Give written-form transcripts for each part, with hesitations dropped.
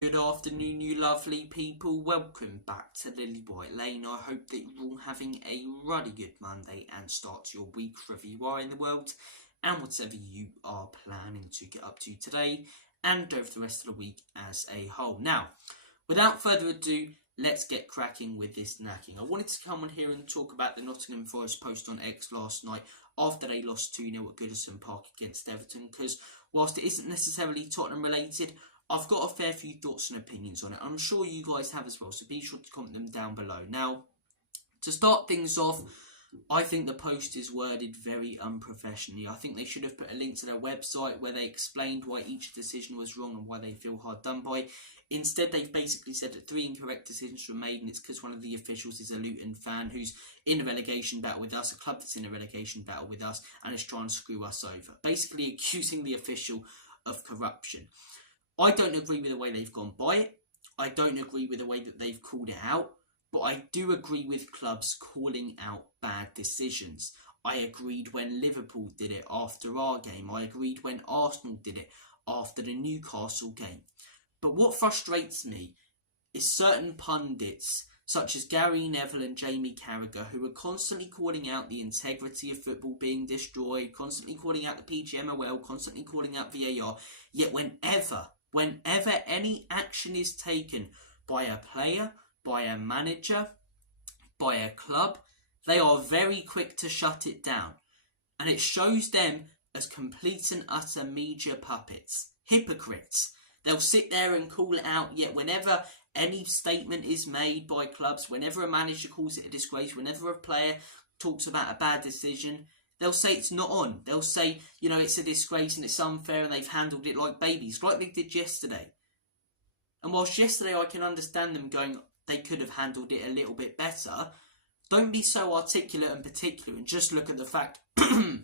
Good afternoon, you lovely people. Welcome back to Lily White Lane. I hope that you're all having a really good Monday and start your week wherever you are in the world and whatever you are planning to get up to today and over the rest of the week as a whole. Now, without further ado, let's get cracking with this knacking. I wanted to come on here and talk about the Nottingham Forest post on X last night after they lost 2-0 at Goodison Park against Everton, because whilst it isn't necessarily Tottenham related, I've got a fair few thoughts and opinions on it. I'm sure you guys have as well, so be sure to comment them down below. Now, to start things off, I think the post is worded very unprofessionally. I think they should have put a link to their website where they explained why each decision was wrong and why they feel hard done by. Instead, they've basically said that 3 incorrect decisions were made, and it's because one of the officials is a Luton fan who's in a relegation battle with us, a club that's in a relegation battle with us, and is trying to screw us over. Basically accusing the official of corruption. I don't agree with the way they've gone by it. I don't agree with the way that they've called it out. But I do agree with clubs calling out bad decisions. I agreed when Liverpool did it after our game. I agreed when Arsenal did it after the Newcastle game. But what frustrates me is certain pundits, such as Gary Neville and Jamie Carragher, who are constantly calling out the integrity of football being destroyed, constantly calling out the Pgmol, constantly calling out VAR, yet whenever any action is taken by a player, by a manager, by a club, they are very quick to shut it down. And it shows them as complete and utter media puppets, hypocrites. They'll sit there and call it out, yet whenever any statement is made by clubs, whenever a manager calls it a disgrace, whenever a player talks about a bad decision, they'll say it's not on. They'll say, it's a disgrace and it's unfair and they've handled it like babies, like they did yesterday. And whilst yesterday I can understand them going, they could have handled it a little bit better, don't be so articulate and particular and just look at the fact that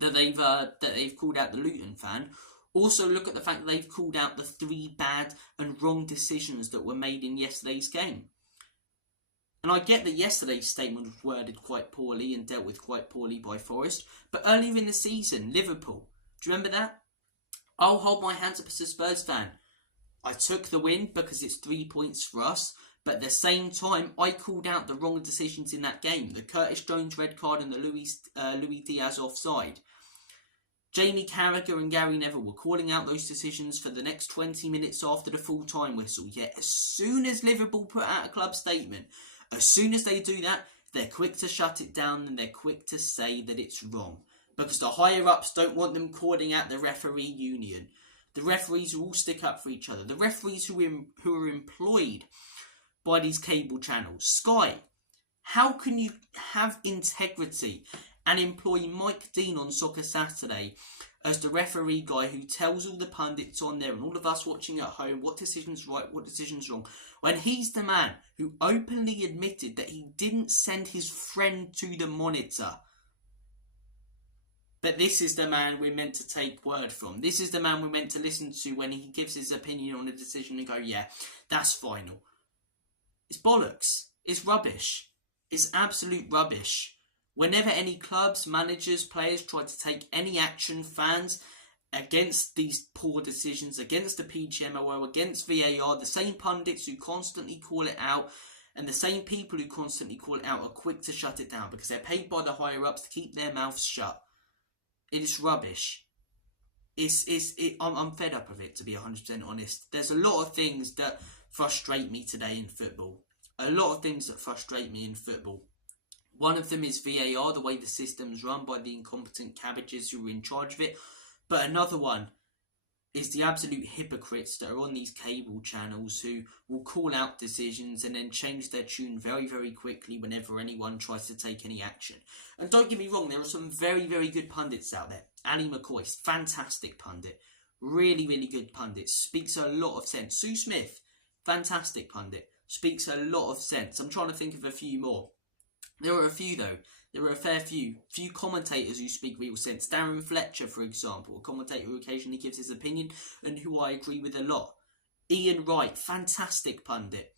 they've called out the Luton fan. Also look at the fact that they've called out the 3 bad and wrong decisions that were made in yesterday's game. And I get that yesterday's statement was worded quite poorly and dealt with quite poorly by Forest. But earlier in the season, Liverpool, do you remember that? I'll hold my hands up as a Spurs fan. I took the win because it's 3 points for us. But at the same time, I called out the wrong decisions in that game. The Curtis Jones red card and the Luis Diaz offside. Jamie Carragher and Gary Neville were calling out those decisions for the next 20 minutes after the full-time whistle. Yet as soon as Liverpool put out a club statement, as soon as they do that, they're quick to shut it down and they're quick to say that it's wrong. Because the higher-ups don't want them calling out the referee union. The referees who all stick up for each other. The referees who are employed by these cable channels. Sky, how can you have integrity and employ Mike Dean on Soccer Saturday as the referee guy who tells all the pundits on there and all of us watching at home what decision's right, what decision's wrong, when he's the man who openly admitted that he didn't send his friend to the monitor? But this is the man we're meant to take word from. This is the man we're meant to listen to when he gives his opinion on a decision and go, yeah, that's final. It's bollocks. It's rubbish. It's absolute rubbish. Whenever any clubs, managers, players try to take any action, fans, against these poor decisions, against the Pgmol, against VAR, the same pundits who constantly call it out and the same people who constantly call it out are quick to shut it down because they're paid by the higher-ups to keep their mouths shut. It is rubbish. I'm fed up of it, to be 100% honest. There's a lot of things that frustrate me today in football. A lot of things that frustrate me in football. One of them is VAR, the way the system's run by the incompetent cabbages who are in charge of it. But another one is the absolute hypocrites that are on these cable channels who will call out decisions and then change their tune very, very quickly whenever anyone tries to take any action. And don't get me wrong, there are some very, very good pundits out there. Ali McCoy, fantastic pundit. Really, really good pundit. Speaks a lot of sense. Sue Smith, fantastic pundit. Speaks a lot of sense. I'm trying to think of a few more. There are a few though. There are a fair few commentators who speak real sense. Darren Fletcher, for example, a commentator who occasionally gives his opinion and who I agree with a lot. Ian Wright, fantastic pundit.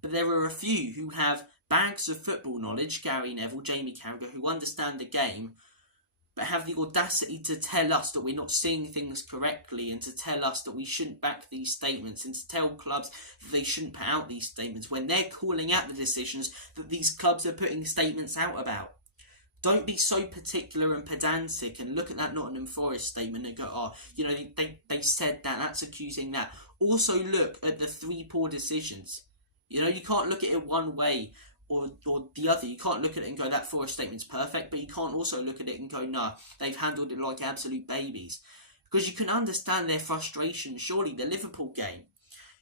But there are a few who have bags of football knowledge, Gary Neville, Jamie Carragher, who understand the game, but have the audacity to tell us that we're not seeing things correctly, and to tell us that we shouldn't back these statements, and to tell clubs that they shouldn't put out these statements when they're calling out the decisions that these clubs are putting statements out about. Don't be so particular and pedantic and look at that Nottingham Forest statement and go, oh, you know, they said that, that's accusing that. Also look at the 3 poor decisions. You know, you can't look at it one way or the other. You can't look at it and go, that Forest statement's perfect, but you can't also look at it and go, nah, they've handled it like absolute babies. Because you can understand their frustration. Surely the Liverpool game,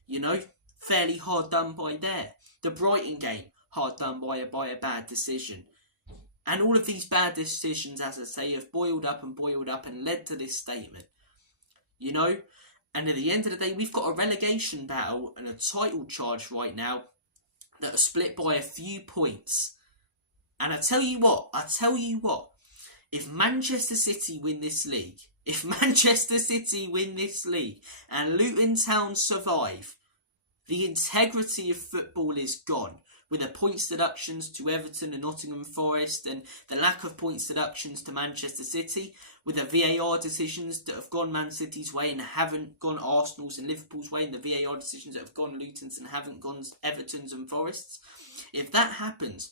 you know, fairly hard done by there. The Brighton game, hard done by a bad decision. And all of these bad decisions, as I say, have boiled up and led to this statement. You know? And at the end of the day, we've got a relegation battle and a title charge right now that are split by a few points. And I tell you what, if Manchester City win this league, and Luton Town survive, the integrity of football is gone. With the points deductions to Everton and Nottingham Forest, and the lack of points deductions to Manchester City, with the VAR decisions that have gone Man City's way and haven't gone Arsenal's and Liverpool's way, and the VAR decisions that have gone Luton's and haven't gone Everton's and Forest's. If that happens,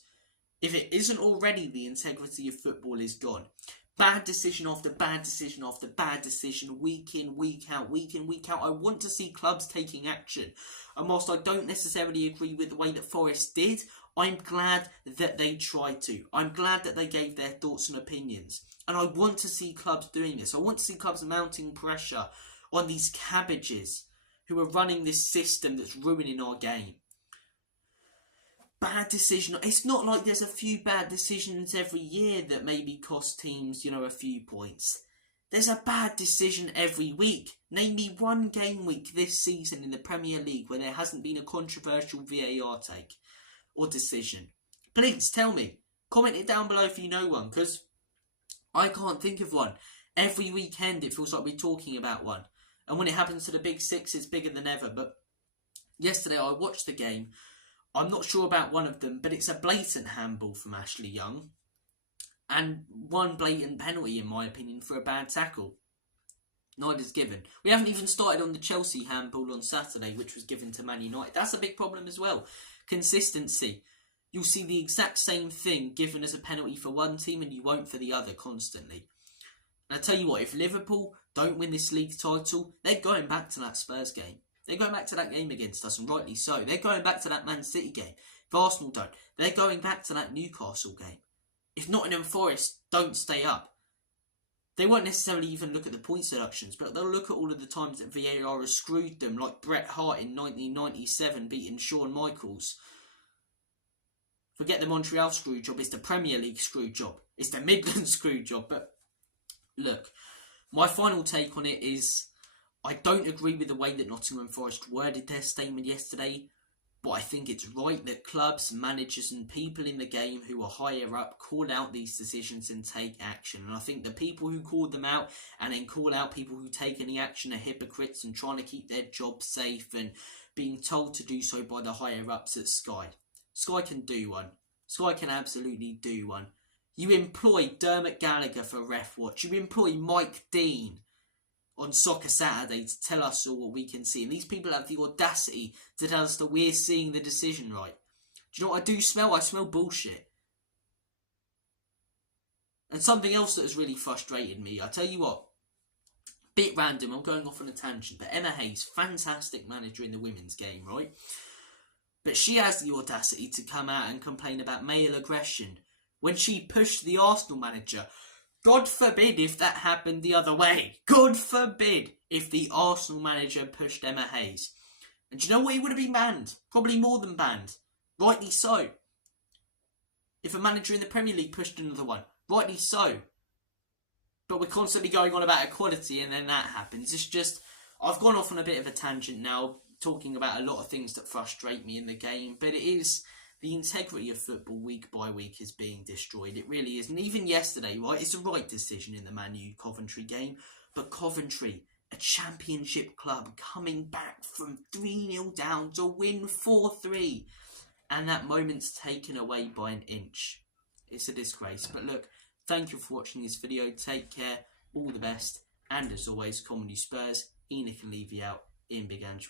if it isn't already, the integrity of football is gone. Bad decision after bad decision after bad decision, week in, week out. I want to see clubs taking action. And whilst I don't necessarily agree with the way that Forest did, I'm glad that they tried to. I'm glad that they gave their thoughts and opinions. And I want to see clubs doing this. I want to see clubs mounting pressure on these cabbages who are running this system that's ruining our game. Bad decision. It's not like there's a few bad decisions every year that maybe cost teams, you know, a few points. There's a bad decision every week. Name me one game week this season in the Premier League where there hasn't been a controversial VAR take or decision. Please tell me. Comment it down below if you know one, because I can't think of one. Every weekend it feels like we're talking about one. And when it happens to the big 6, it's bigger than ever. But yesterday I watched the game. I'm not sure about one of them, but it's a blatant handball from Ashley Young. And one blatant penalty, in my opinion, for a bad tackle. Neither's given. We haven't even started on the Chelsea handball on Saturday, which was given to Man United. That's a big problem as well. Consistency. You'll see the exact same thing given as a penalty for one team and you won't for the other constantly. And I tell you what, if Liverpool don't win this league title, they're going back to that Spurs game. They're going back to that game against us, and rightly so. They're going back to that Man City game. If Arsenal don't, they're going back to that Newcastle game. If Nottingham Forest don't stay up, they won't necessarily even look at the points deductions, but they'll look at all of the times that VAR has screwed them, like Bret Hart in 1997 beating Shawn Michaels. Forget the Montreal screw job, it's the Premier League screw job. It's the Midlands screw job. But look, my final take on it is, I don't agree with the way that Nottingham Forest worded their statement yesterday, but I think it's right that clubs, managers and people in the game who are higher up call out these decisions and take action. And I think the people who called them out and then call out people who take any action are hypocrites and trying to keep their job safe and being told to do so by the higher ups at Sky. Sky can do one. Sky can absolutely do one. You employ Dermot Gallagher for Ref Watch. You employ Mike Dean on Soccer Saturday to tell us all what we can see. And these people have the audacity to tell us that we're seeing the decision right. Do you know what I do smell? I smell bullshit. And something else that has really frustrated me, I tell you what, bit random, I'm going off on a tangent, but Emma Hayes, fantastic manager in the women's game, right? But she has the audacity to come out and complain about male aggression when she pushed the Arsenal manager. God forbid if that happened the other way. God forbid if the Arsenal manager pushed Emma Hayes. And do you know what? He would have been banned. Probably more than banned. Rightly so. If a manager in the Premier League pushed another one. Rightly so. But we're constantly going on about equality and then that happens. It's just, I've gone off on a bit of a tangent now, talking about a lot of things that frustrate me in the game. But it is, the integrity of football week by week is being destroyed. It really is. And even yesterday, right, it's the right decision in the Man U Coventry game. But Coventry, a championship club, coming back from 3-0 down to win 4-3. And that moment's taken away by an inch. It's a disgrace. But look, Thank you for watching this video. Take care, all the best, and as always, Comedy Spurs, Enoch and Levy out in Big Andrew.